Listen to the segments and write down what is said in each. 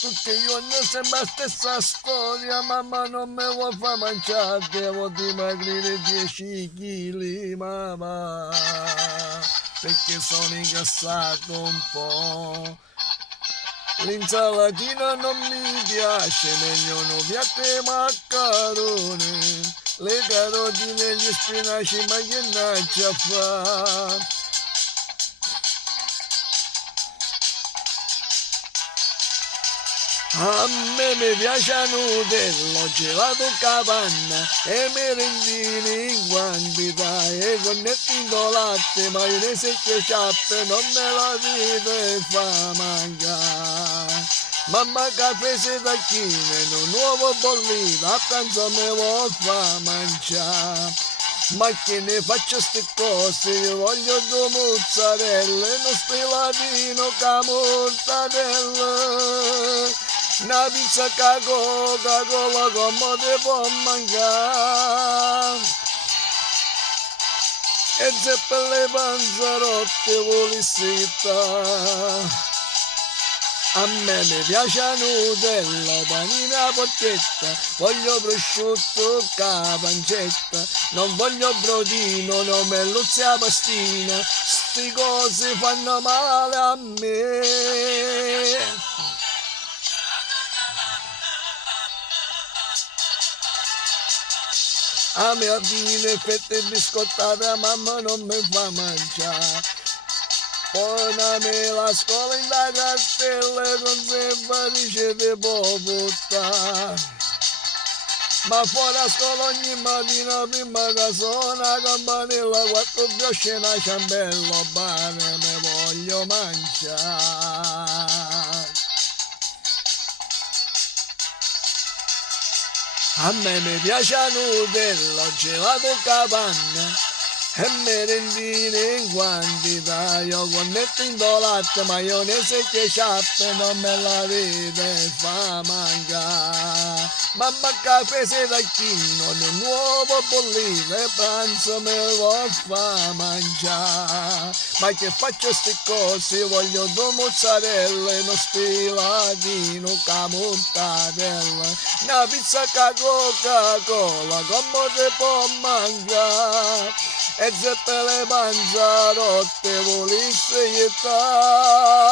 tutti i giorni sembra la stessa storia, mamma non me vuoi far mangiare, devo dimagrire 10 kg, mamma, perché sono incassato un po'. L'insalatina non mi piace, meglio non piatti e maccheroni, le carotine e gli spinaci, ma che n'accia a fa? A me mi piace a Nutello, gelato capanna e merendini in quantità e cornetti in latte, maionese e ketchup, non me la dite fa mangiare. Mamma caffè e tacchine, un uovo bollito, a pranzo me lo fa mangiare. Ma che ne faccio ste cose, io voglio due mozzarelle, uno spelatino ca mortadella. Una pizza Coca-Cola come te può mancare. E se per le panzarotte volessi stare. A me mi piace la Nutella, panina a porchetta, voglio prosciutto ca pancetta, non voglio brodino, non melluzzi a pastina, sti cose fanno male a me. A mia fine fette biscottate, a mamma non mi fa mangiare. Poi una mela a scuola in da cartella con sempre riceve può buttare. Ma fuori a scuola ogni mattina prima che suona la campanella, quattro brioche e una ciambella, bene me voglio mangiare. A me mi piace la Nutella, gelato capanna e merendine in quantità, io cornetto in latte, maionese e ketchup, non me la dite fa mangiare. Mamma caffè e tacchino, un nuovo bollito e pranzo me lo fa mangiare. Ma che faccio ste cose, voglio due mozzarelle, uno spelatino ca mortadella, una pizza ca Coca-Cola, come te può mangiare? E se per le panzarotte volessi aiutare.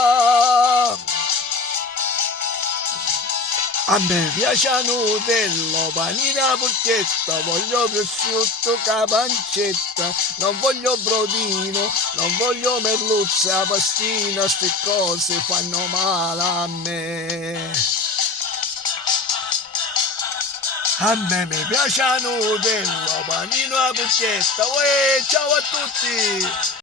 A me piace la Nutella, panina a porchetta, voglio prosciutto ca pancetta, non voglio brodino, non voglio merluzza a pastina, ste cose fanno male a me. A me mi piace la Nutella, panino a porchetta, uè, ciao a tutti!